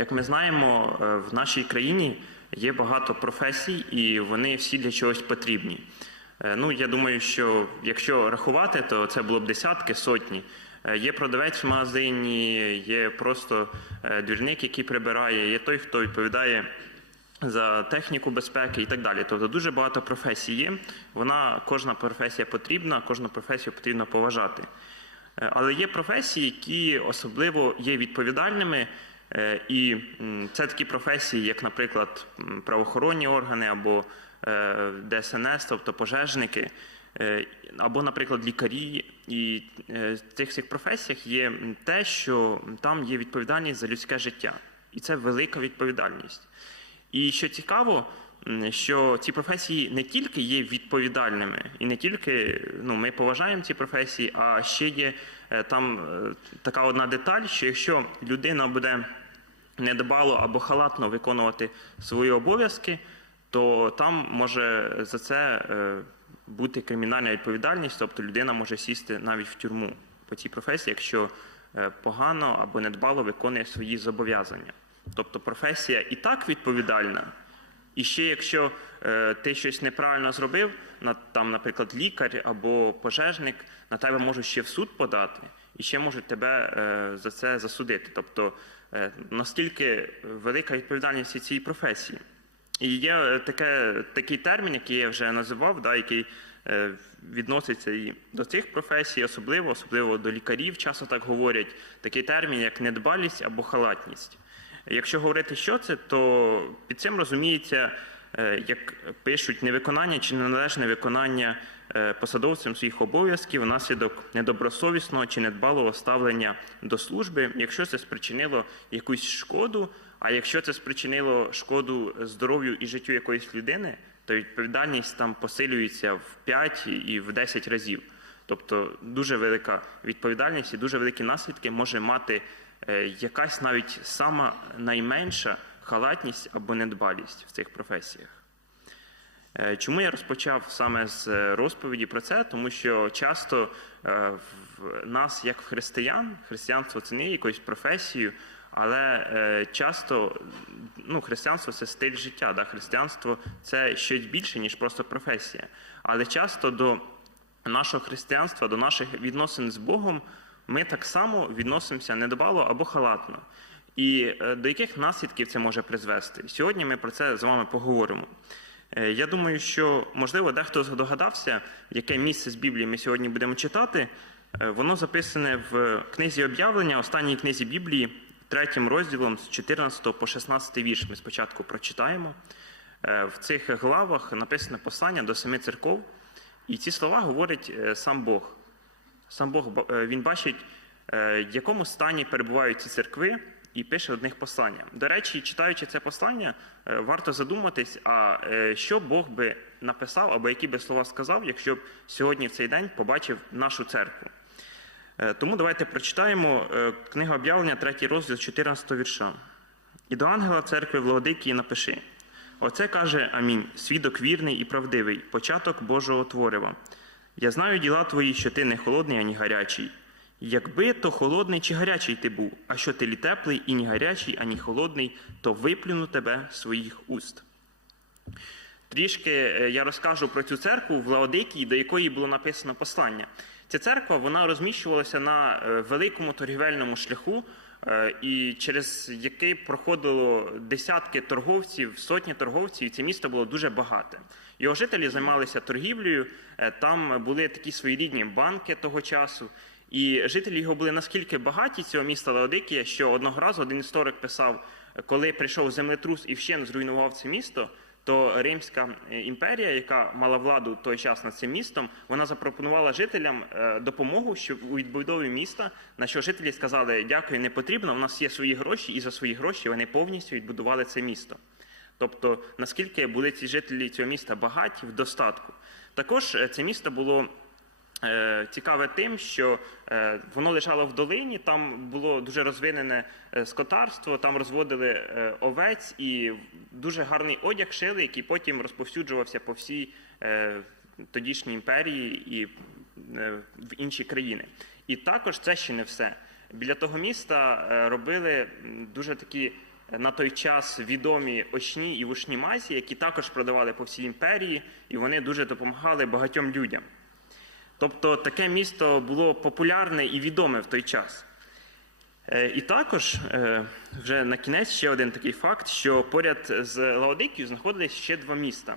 Як ми знаємо, е, в нашій країні є багато професій, і вони всі для чогось потрібні. Е, Ну, я думаю, що якщо рахувати, то це було б десятки, сотні. Е, Є продавець в магазині, є просто двірник, який прибирає, є той, хто відповідає за техніку безпеки і так далі. Тобто дуже багато професій є. Вона кожна професія потрібна, кожну професію потрібно поважати. Але є професії, які особливо є відповідальними, і це такі професії, як, наприклад, правоохоронні органи або е, ДСНС, тобто пожежники, е, або, наприклад, лікарі. І е, в цих всіх професіях є те, що там є відповідальність за людське життя, і це велика відповідальність. І що цікаво, що ці професії не тільки є відповідальними, і не тільки ну, ми поважаємо ці професії, а ще є е, там е, така одна деталь, що якщо людина буде недбало або халатно виконувати свої обов'язки, то там може за це е, бути кримінальна відповідальність, тобто людина може сісти навіть в тюрму по цій професії, якщо е, погано або недбало виконує свої зобов'язання. Тобто професія і так відповідальна, і ще якщо е, ти щось неправильно зробив, на, там, наприклад, лікар або пожежник, на тебе можуть ще в суд подати, і ще можуть тебе е, за це засудити. Тобто наскільки велика відповідальність цій професії. І є е, таке, такий термін, який я вже називав, да, який е, відноситься і до цих професій, особливо, особливо до лікарів, часто так говорять, такий термін, як недбалість або халатність. Якщо говорити, що це, то під цим розуміється, е, як пишуть, невиконання чи неналежне виконання е, посадовцем своїх обов'язків внаслідок недобросовісного чи недбалого ставлення до служби, якщо це спричинило якусь шкоду, а якщо це спричинило шкоду здоров'ю і життю якоїсь людини, то відповідальність там посилюється в 5 і в 10 разів. Тобто дуже велика відповідальність і дуже великі наслідки може мати е, якась навіть сама найменша халатність або недбалість в цих професіях. Е, Чому я розпочав саме з е, розповіді про це? Тому що часто е, в нас, як в християн, християнство це не є якоюсь професією, але часто ну, християнство це стиль життя. Да? Християнство це щось більше, ніж просто професія. Але часто до нашого християнства, до наших відносин з Богом, ми так само відносимося недбало або халатно. І до яких наслідків це може призвести? Сьогодні ми про це з вами поговоримо. Е, Я думаю, що можливо дехто здогадався, яке місце з Біблії ми сьогодні будемо читати. Е, Воно записане в книзі об'явлення, останній книзі Біблії, третім розділом з 14 по 16 вірш. Ми спочатку прочитаємо. Е, В цих главах написане послання до семи церков, і ці слова говорить сам Бог. Сам Бог він бачить, в якому стані перебувають ці церкви, і пише одних послання. До речі, читаючи це послання, е, варто задуматись, а е, що Бог би написав або які би слова сказав, якщо б сьогодні в цей день побачив нашу церкву. Е, Тому давайте прочитаємо книгу об'явлення, третій розділ, 14 вірша. І до ангела церкви Владикії напиши: Оце каже Амінь, свідок вірний і правдивий, початок Божого творива. Я знаю діла твої, що ти не холодний, ані гарячий. Якби то холодний чи гарячий ти був, а що ти лі теплий і ні гарячий, ані холодний, то виплюну тебе своїх уст. Трішки е, я розкажу про цю церкву в Лаодикії, до якої було написано послання. Ця церква вона розміщувалася на е, великому торгівельному шляху, е, і через який проходило десятки торговців, сотні торговців, і це місто було дуже багате. Його жителі займалися торгівлею, там були такі своєрідні банки того часу. І жителі його були наскільки багаті цього міста Лаодикія, що одного разу один історик писав, коли прийшов землетрус і вщен зруйнував це місто, то Римська е, імперія, яка мала владу в той час над цим містом, вона запропонувала жителям е, допомогу у відбудові міста, на що жителі сказали: дякую, не потрібно. У нас є свої гроші, і за свої гроші вони повністю відбудували це місто. Тобто, наскільки були ці жителі цього міста багаті в достатку. Також е, це місто було цікаве тим, що е, воно лежало в долині, там було дуже розвинене е, скотарство, там розводили е, овець і дуже гарний одяг шили, який потім розповсюджувався по всій е, тодішній імперії і е, в інші країни. І також це ще не все. Біля того міста е, робили дуже такі на той час відомі очні і вушні мазі, які також продавали по всій імперії, і вони дуже допомагали багатьом людям. Тобто таке місто було популярне і відоме в той час. Е, І також е, вже на кінець ще один такий факт, що поряд з Лаодикією знаходились ще два міста.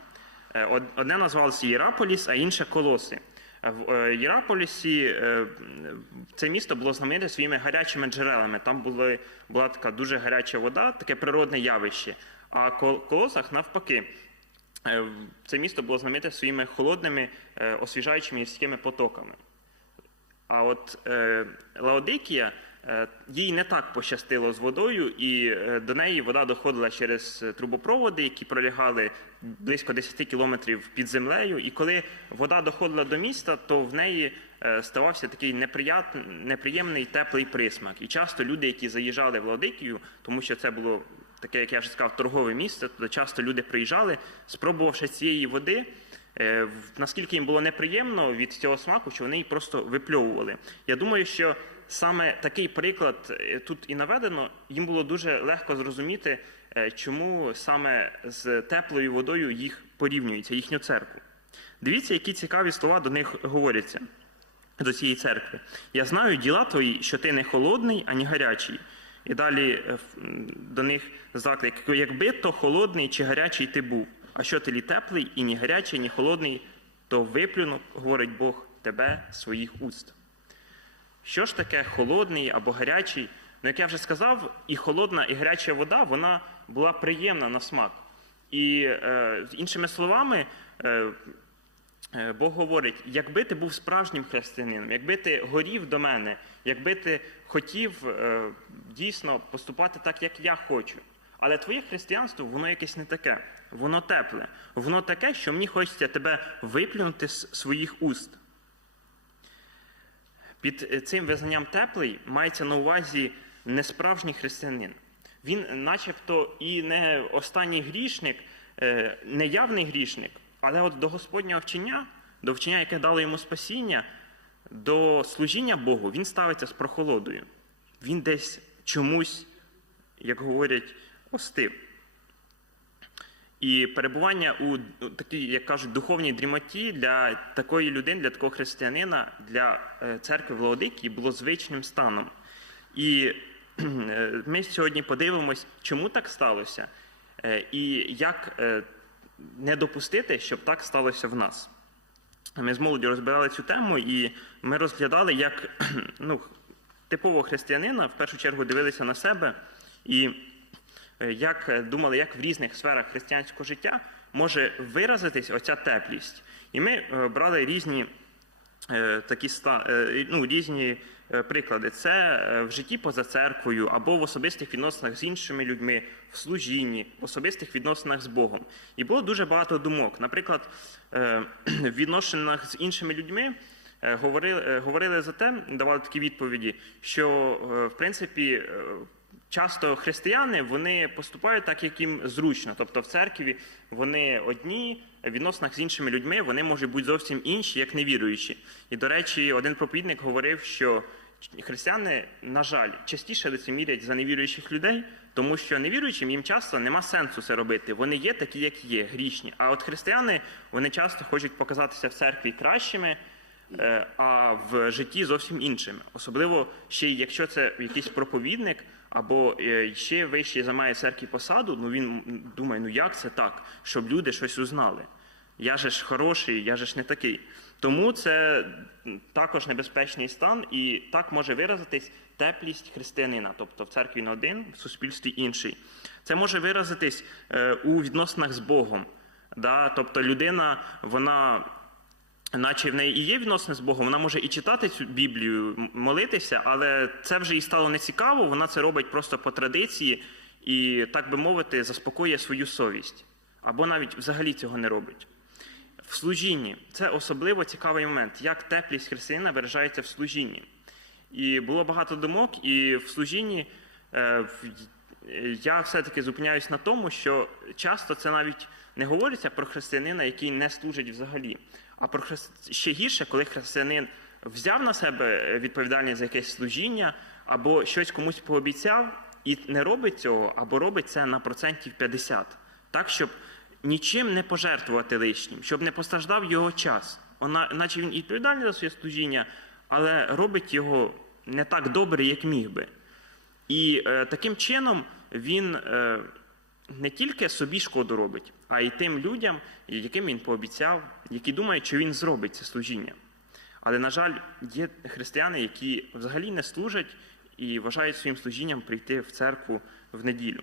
Е, Одне називалося Єраполіс, а інше Колоси. В Єраполісі це місто було знамените своїми гарячими джерелами. Там були, була така дуже гаряча вода, таке природне явище. А Кол- Колосах навпаки. Е, Це місто було знамените своїми холодними, е, освіжаючими гірськими потоками. А от е, Лаодикія, їй не так пощастило з водою, і до неї вода доходила через трубопроводи, які пролягали близько 10 кілометрів під землею. І коли вода доходила до міста, то в неї ставався такий неприємний теплий присмак. І часто люди, які заїжджали в Лаодикію, тому що це було таке, як я вже сказав, торгове місце, то часто люди приїжджали, спробувавши цієї води. Е, Наскільки їм було неприємно від цього смаку, що вони її просто випльовували. Я думаю, що саме такий приклад е, тут і наведено, їм було дуже легко зрозуміти, е, чому саме з теплою водою їх порівнюється, їхню церкву. Дивіться, які цікаві слова до них говоряться до цієї церкви. Я знаю діла твої, що ти не холодний, ані гарячий. І далі е, до них заклик, якби то холодний чи гарячий ти був, а що ти лі теплий і ні гарячий, ні холодний, то виплюну, говорить Бог, тебе своїх уст. Що ж таке холодний або гарячий? Ну, як я вже сказав, і холодна, і гаряча вода вона була приємна на смак. І е, іншими словами, Е, Бог говорить: якби ти був справжнім християнином, якби ти горів до мене, якби ти хотів е, дійсно поступати так, як я хочу. Але твоє християнство, воно якесь не таке, воно тепле, воно таке, що мені хочеться тебе виплюнути з своїх уст. Під е, цим визнанням теплий мається на увазі несправжній християнин. Він, начебто, і не останній грішник, е, не грішник, але от до Господнього вчення, до вчення, яке дало йому спасіння, до служіння Богу, він ставиться з прохолодою. Він десь чомусь, як говорять, остив. І перебування у такій, як кажуть, духовній дрімоті для такої людини, для такого християнина, для е, церкви Володикії було звичним станом. І е, ми сьогодні подивимось, чому так сталося, е, і як не допустити, щоб так сталося в нас. Ми з молоді розбирали цю тему, і ми розглядали, як ну, типового християнина в першу чергу дивилися на себе і е, як е, думали, як в різних сферах християнського життя може виразитись оця теплість. І ми е, брали різні такі е, ну, різні е, приклади. Це е, в житті поза церквою або в особистих відносинах з іншими людьми, в служінні, в особистих відносинах з Богом. І було дуже багато думок. Наприклад, е, в відносинах з іншими людьми. е, Говорили, е, говорили за те, давали такі відповіді, що е, в принципі е, часто християни вони поступають так, як їм зручно. Тобто в церкві вони одні, в відносинах з іншими людьми вони можуть бути зовсім інші, як невіруючі. І, до речі, один проповідник говорив, що християни, на жаль, частіше лицемірять за невіруючих людей, тому що невіруючим їм часто нема сенсу це робити. Вони є такі, як є, грішні. А от християни вони часто хочуть показатися в церкві кращими. Е, а в житті зовсім іншими. Особливо ще й якщо це якийсь проповідник або е, ще вище займає церкві посаду, ну він думає, ну як це так, щоб люди щось узнали. Я же ж хороший, я же ж не такий. Тому це також небезпечний стан, і так може виразитись теплість християнина, тобто в церкві не один, в суспільстві інший. Це може виразитись е, у відносинах з Богом. Да? Тобто людина, вона наче в неї і є відносини з Богом, вона може і читати цю Біблію, молитися, але це вже їй стало нецікаво, вона це робить просто по традиції і, так би мовити, заспокоює свою совість. Або навіть взагалі цього не робить. В служінні це особливо цікавий момент, як теплість християнина виражається в служінні. І було багато думок, і в служінні е, е, я все-таки зупиняюсь на тому, що часто це навіть не говориться про християнина, який не служить взагалі. А про ще гірше, коли християнин взяв на себе відповідальність за якесь служіння або щось комусь пообіцяв, і не робить цього, або робить це на процентів 50, так, щоб нічим не пожертвувати лишнім, щоб не постраждав його час. Вона, наче він відповідальний за своє служіння, але робить його не так добре, як міг би. І е, таким чином він е, не тільки собі шкоду робить, а й тим людям, яким він пообіцяв, які думають, що він зробить це служіння. Але, на жаль, є християни, які взагалі не служать і вважають своїм служінням прийти в церкву в неділю.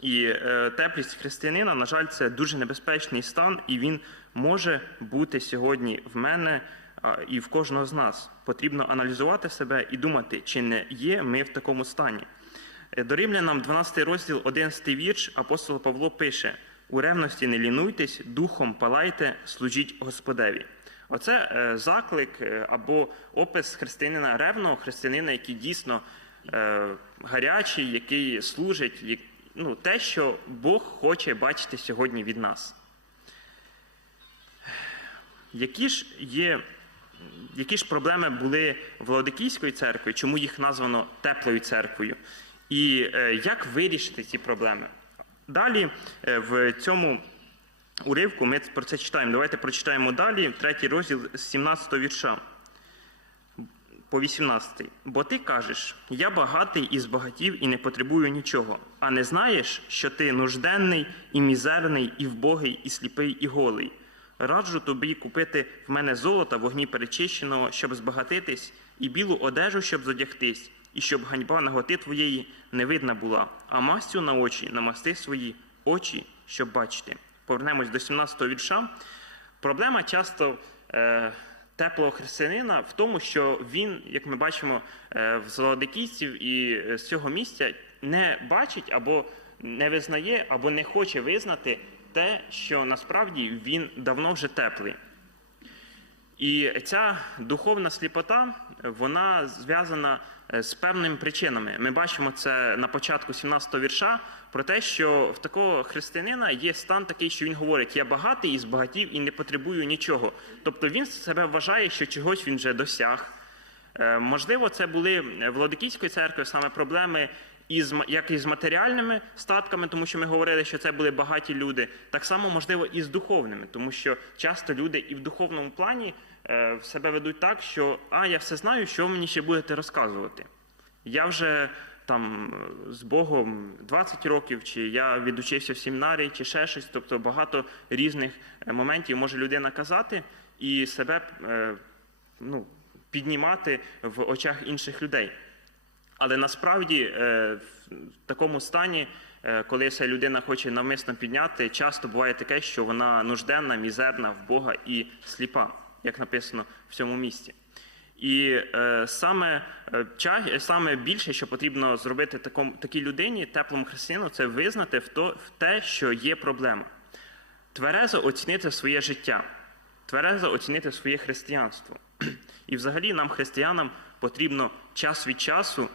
І е, теплість християнина, на жаль, це дуже небезпечний стан, і він може бути сьогодні в мене а, і в кожного з нас. Потрібно аналізувати себе і думати, чи не є ми в такому стані. Е, До Римлянам 12 розділ, 11 вірш, апостол Павло пише: у ревності не лінуйтесь, духом палайте, служіть Господеві. Оце е, заклик е, або опис християнина ревного християнина, який дійсно гарячий, який служить, ну, те, що Бог хоче бачити сьогодні від нас. Які ж є, які ж проблеми були в Лаодикійської церкви, чому їх названо теплою церквою? І е, як вирішити ці проблеми? Далі е, в цьому уривку ми про це читаємо. Давайте прочитаємо далі, третій розділ з 17 вірша по 18. Бо ти кажеш: я багатий і збагатів і не потребую нічого, а не знаєш, що ти нужденний і мізерний, і вбогий, і сліпий, і голий. Раджу тобі купити в мене золота вогні перечищеного, щоб збагатитись, і білу одежу, щоб зодягтись, і щоб ганьба наготи твоєї не видна була, а мастю на очі намасти свої очі, щоб бачити. Повернемось до 17-го вірша. Проблема часто е, теплого християнина в тому, що він, як ми бачимо, е, в золодикійців і е, з цього місця не бачить або не визнає, або не хоче визнати те, що насправді він давно вже теплий. І ця духовна сліпота, вона зв'язана з певними причинами. Ми бачимо це на початку 17-го вірша про те, що в такого християнина є стан такий, що він говорить: я багатий і збагатів і не потребую нічого. Тобто він себе вважає, що чогось він вже досяг. Е, Можливо, це були в церкви саме проблеми із як із матеріальними статками, тому що ми говорили, що це були багаті люди, так само можливо і з духовними, тому що часто люди і в духовному плані е, себе ведуть так, що а я все знаю, що мені ще будете розказувати. Я вже там е, з Богом 20 років, чи я відучився в семінарії, чи ще щось. Тобто багато різних е, моментів може людина казати і себе е, ну, піднімати в очах інших людей. Але насправді е, в такому стані, е, коли ця людина хоче навмисно підняти, часто буває таке, що вона нужденна, мізерна в Бога і сліпа, як написано в цьому місці. І е, саме, е, саме більше, що потрібно зробити такому, такій людині, теплому християнину, це визнати в, то, в те, що є проблема. Тверезо оцінити своє життя, тверезо оцінити своє християнство. І взагалі нам, християнам, потрібно час від часу,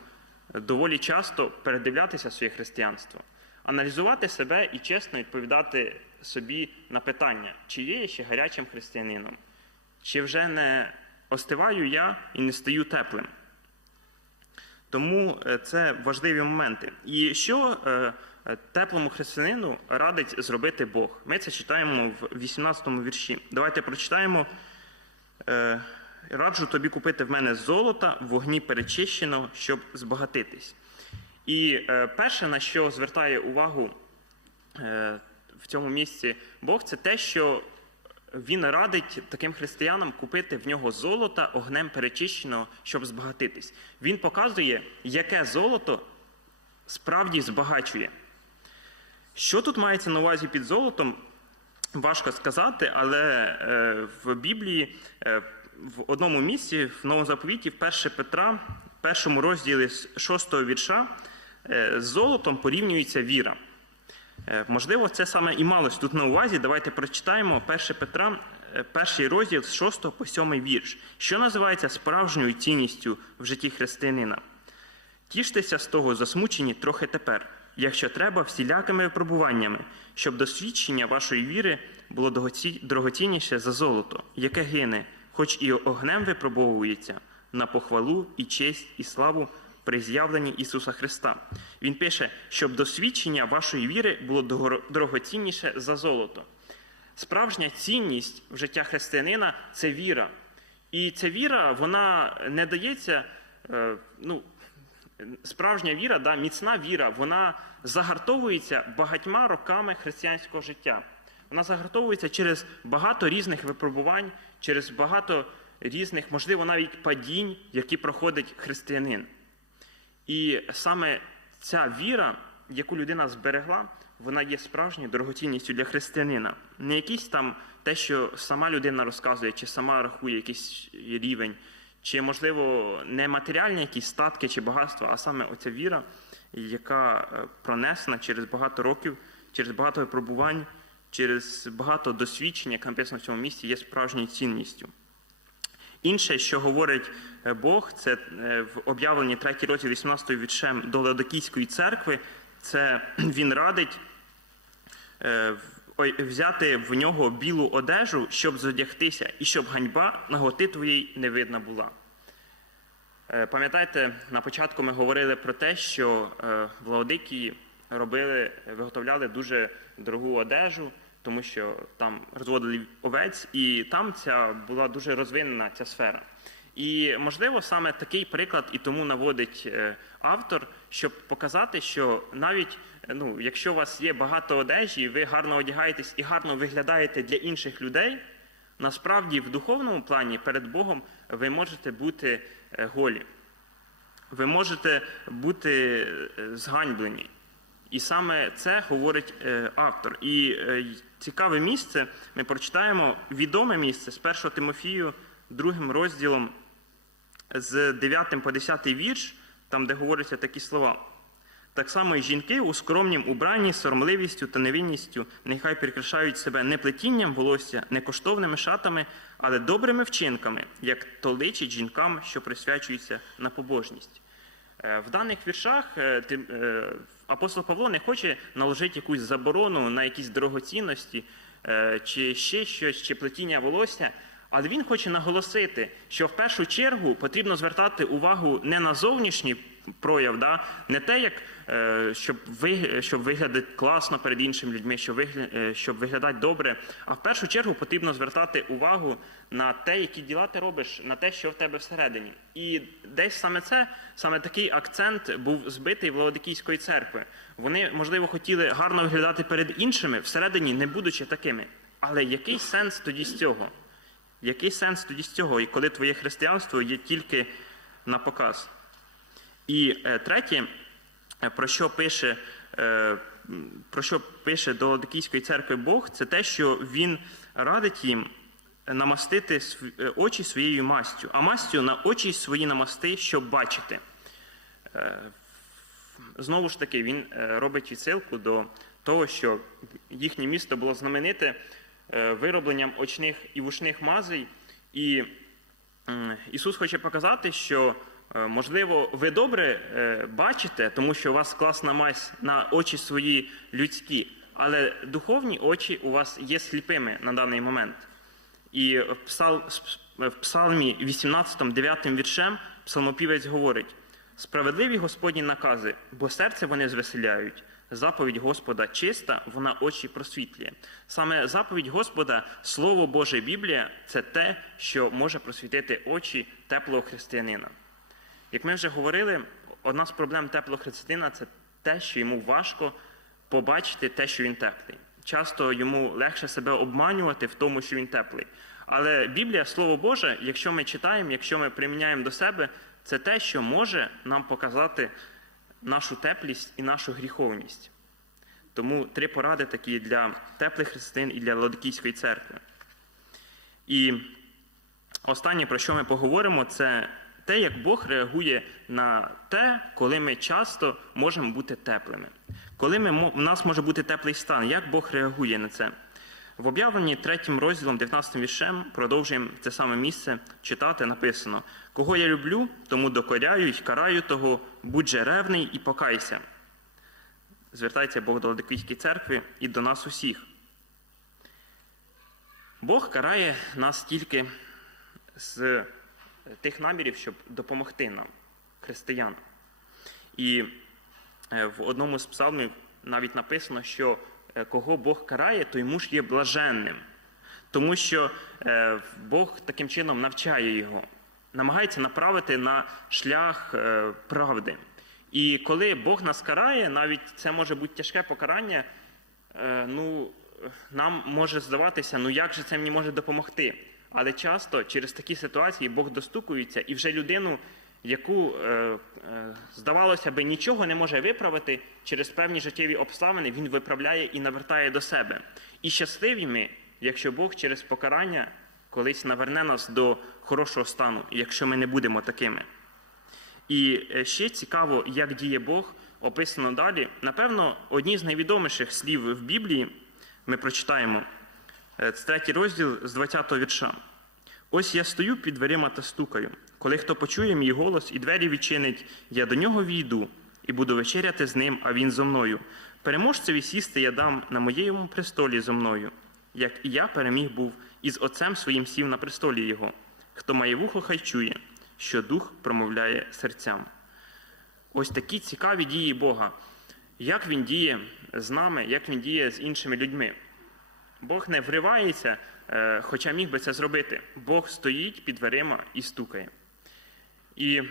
е, доволі часто передивлятися своє християнство, аналізувати себе і чесно відповідати собі на питання, чи є я ще гарячим християнином, чи вже не остиваю я і не стаю теплим. Тому е, це важливі моменти. І що е, е, теплому християнину радить зробити Бог? Ми це читаємо в 18-му вірші. Давайте прочитаємо. Раджу тобі купити в мене золота вогні перечищеного, щоб збагатитись. І перше, на що звертає увагу в цьому місці Бог, це те, що він радить таким християнам купити в нього золота огнем перечищеного, щоб збагатитись. Він показує, яке золото справді збагачує. Що тут мається на увазі під золотом, важко сказати, але е, в Біблії е, в одному місці, в Новому заповіті, в 1 Петра, в першому розділі з 6 вірша, е, з золотом порівнюється віра. Е, Можливо, це саме і малось тут на увазі. Давайте прочитаємо 1 Петра, е, перший розділ з 6 по 7 вірш. Що називається справжньою цінністю в житті християнина? Тіштеся з того засмучені трохи тепер, якщо треба, всілякими випробуваннями, щоб досвідчення вашої віри було дорогоцінніше за золото, яке гине, хоч і огнем випробовується, на похвалу і честь і славу при з'явленні Ісуса Христа. Він пише, щоб досвідчення вашої віри було дорогоцінніше за золото. Справжня цінність в життя християнина це віра. І ця віра, вона не дається, е, ну, справжня віра, да, міцна віра, вона загартовується багатьма роками християнського життя. Вона загартовується через багато різних випробувань, через багато різних, можливо, навіть падінь, які проходить християнин. І саме ця віра, яку людина зберегла, вона є справжньою дорогоцінністю для християнина. Не якийсь там те, що сама людина розказує, чи сама рахує якийсь рівень, чи, можливо, не матеріальні якісь статки чи багатства, а саме оця віра, яка е, пронесена через багато років, через багато випробувань, через багато досвідчень, яке написано в цьому місці, є справжньою цінністю. Інше, що говорить е, Бог, це е, в об'явленні 3 розділ 18 віршем до Ладокійської церкви, це він радить е, взяти в нього білу одежу, щоб зодягтися, і щоб ганьба наготи твоєї не видна була. Пам'ятаєте, на початку ми говорили про те, що в робили, виготовляли дуже дорогу одежу, тому що там розводили овець, і там ця була дуже розвинена ця сфера. І можливо саме такий приклад і тому наводить е, автор, щоб показати, що навіть е, ну, якщо у вас є багато одежі, ви гарно одягаєтесь і гарно виглядаєте для інших людей, насправді в духовному плані перед Богом ви можете бути е, голі. Ви можете бути зганьблені. І саме це говорить автор. І цікаве місце ми прочитаємо відоме місце з 1 Тимофію, другим розділом з 9 по 10 вірш, там, де говоряться такі слова. Так само і жінки у скромнім убранні, соромливістю та невинністю нехай прикрашають себе не плетінням волосся, не коштовними шатами, але добрими вчинками, як то личить жінкам, що присвячуються на побожність. Е, В даних віршах е, е, апостол Павло не хоче наложити якусь заборону на якісь дорогоцінності е, чи ще щось, чи плетіння волосся, але він хоче наголосити, що в першу чергу потрібно звертати увагу не на зовнішній прояв, да? не те, як е, щоб, ви, щоб виглядати класно перед іншими людьми, щоб, вигля, е, щоб виглядати добре. А в першу чергу потрібно звертати увагу на те, які діла ти робиш, на те, що в тебе всередині. І десь саме це, саме такий акцент був збитий в Лаодикійської церкви. Вони, можливо, хотіли гарно виглядати перед іншими, всередині не будучи такими. Але який сенс тоді з цього? Який сенс тоді з цього, коли твоє християнство є тільки на показ? І е, третє, е, про що пише, е, про що пише до Ладикійської церкви Бог, це те, що він радить їм намастити очі своєю мастю, а мастю на очі свої намасти, щоб бачити. Знову ж таки, він робить відсилку до того, що їхнє місто було знамените виробленням очних і вушних мазей, і Ісус хоче показати, що можливо ви добре е, бачите, тому що у вас класна мазь на очі свої людські, але духовні очі у вас є сліпими на даний момент. І в Псалмі 18, 9 віршем псалмопівець говорить: справедливі Господні накази, бо серце вони звеселяють. Заповідь Господа чиста, вона очі просвітлює. Саме заповідь Господа, Слово Боже Біблія це те, що може просвітити очі теплого християнина. Як ми вже говорили, одна з проблем теплого християнина це те, що йому важко побачити те, що він теплий. Часто йому легше себе обманювати в тому, що він теплий. Але Біблія, Слово Боже, якщо ми читаємо, якщо ми приміняємо до себе, це те, що може нам показати нашу теплість і нашу гріховність. Тому три поради такі для теплих християн і для Ладикійської церкви. І останнє, про що ми поговоримо, це те, як Бог реагує на те, коли ми часто можемо бути теплими. Коли ми, в нас може бути теплий стан, як Бог реагує на це? В об'явленні третім розділом, 19 віршем, продовжуємо це саме місце читати, написано: Кого я люблю, тому докоряю й караю того, будь же ревний і покайся. Звертається Бог до Ладикійської церкви і до нас усіх. Бог карає нас тільки з тих намірів, щоб допомогти нам, християнам. І е, в одному з псалмів навіть написано, що е, кого Бог карає, той муж є блаженним, тому що е, Бог таким чином навчає його, намагається направити на шлях правди. І коли Бог нас карає, навіть це може бути тяжке покарання, ну, нам може здаватися, ну як же це мені може допомогти? Але часто через такі ситуації Бог достукується і вже людину, яку е, е, здавалося би нічого не може виправити через певні життєві обставини, він виправляє і навертає до себе. І щасливі ми, якщо Бог через покарання колись наверне нас до хорошого стану, якщо ми не будемо такими. І е, ще цікаво, як діє Бог, описано далі. Напевно, одні з найвідоміших слів в Біблії ми прочитаємо це третій розділ з 20-го вірша. Ось я стою під дверима та стукаю. Коли хто почує мій голос і двері відчинить, я до нього війду і буду вечеряти з ним, а він зо мною. Переможцеві сісти я дам на моєму престолі зо мною, як і я переміг був із отцем своїм сів на престолі його. Хто має вухо, хай чує, що дух промовляє серцям. Ось такі цікаві дії Бога. Як він діє з нами, як він діє з іншими людьми. Бог не вривається, е, хоча міг би це зробити. Бог стоїть під дверима і стукає. І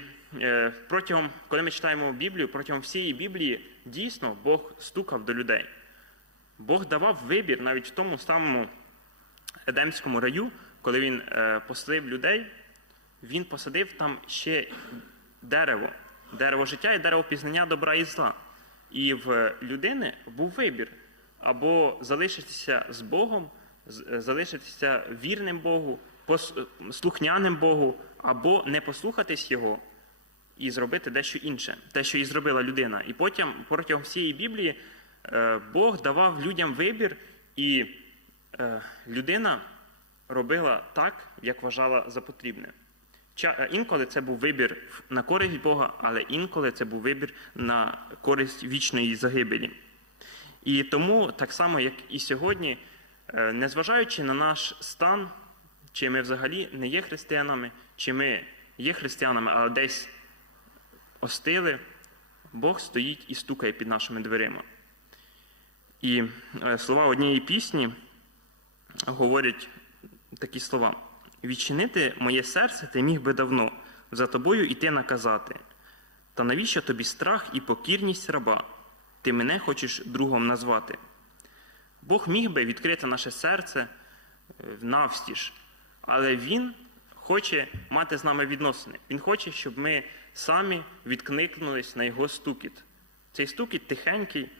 е, протягом, коли ми читаємо Біблію, протягом всієї Біблії дійсно Бог стукав до людей. Бог давав вибір навіть в тому самому Едемському раю, коли він е, поселив людей, він посадив там ще дерево, дерево життя і дерево пізнання добра і зла. І в людини був вибір або залишитися з Богом, е, залишитися вірним Богу, е, слухняним Богу, або не послухатись Його і зробити дещо інше, те, що і зробила людина. І потім, протягом всієї Біблії, е, Бог давав людям вибір, і людина робила так, як вважала за потрібне. Інколи це був вибір на користь Бога, але інколи це був вибір на користь вічної загибелі. І тому, так само, як і сьогодні, е, незважаючи на наш стан, чи ми взагалі не є християнами, чи ми є християнами, але десь остили, Бог стоїть і стукає під нашими дверима. І е, слова однієї пісні говорять такі слова: відчинити моє серце ти міг би давно, за тобою іти наказати. Та навіщо тобі страх і покірність раба? Ти мене хочеш другом назвати. Бог міг би відкрити наше серце е, навстіж, але Він хоче мати з нами відносини. Він хоче, щоб ми самі відкликнулись на його стукіт. Цей стукіт тихенький,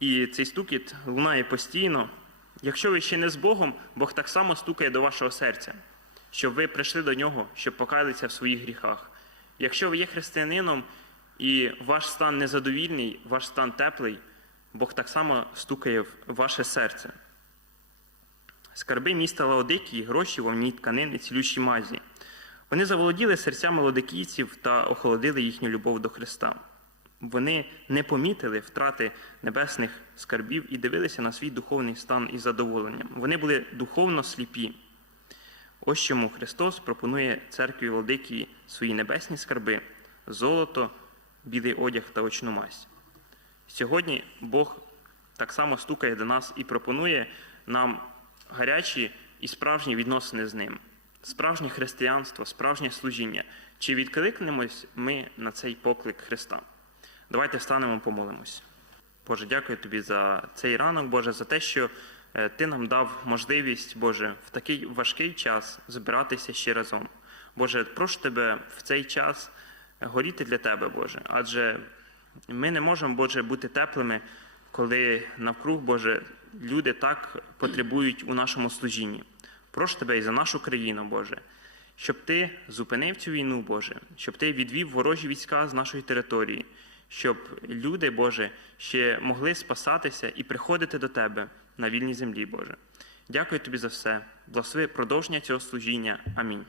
і цей стукіт лунає постійно. Якщо ви ще не з Богом, Бог так само стукає до вашого серця, щоб ви прийшли до нього, щоб покаялися в своїх гріхах. Якщо ви є християнином і ваш стан незадовільний, ваш стан теплий, Бог так само стукає в ваше серце. Скарби міста Лаодикії, гроші, вовні тканини, цілющі мазі. Вони заволоділи серцями лодикійців та охолодили їхню любов до Христа. Вони не помітили втрати небесних скарбів і дивилися на свій духовний стан із задоволенням. Вони були духовно сліпі. Ось чому Христос пропонує церкві Владикії свої небесні скарби, золото, білий одяг та очну мазь. Сьогодні Бог так само стукає до нас і пропонує нам гарячі і справжні відносини з ним, справжнє християнство, справжнє служіння. Чи відкликнемось ми на цей поклик Христа? Давайте станемо, помолимось. Боже, дякую тобі за цей ранок, Боже, за те, що е, ти нам дав можливість, Боже, в такий важкий час збиратися ще разом. Боже, прошу тебе в цей час горіти для тебе, Боже, адже ми не можемо, Боже, бути теплими, коли навкруг, Боже, люди так потребують у нашому служінні. Прошу тебе і за нашу країну, Боже, щоб ти зупинив цю війну, Боже, щоб ти відвів ворожі війська з нашої території, щоб люди, Боже, ще могли спасатися і приходити до Тебе на вільній землі, Боже. Дякую тобі за все. Благослови продовження цього служіння. Амінь.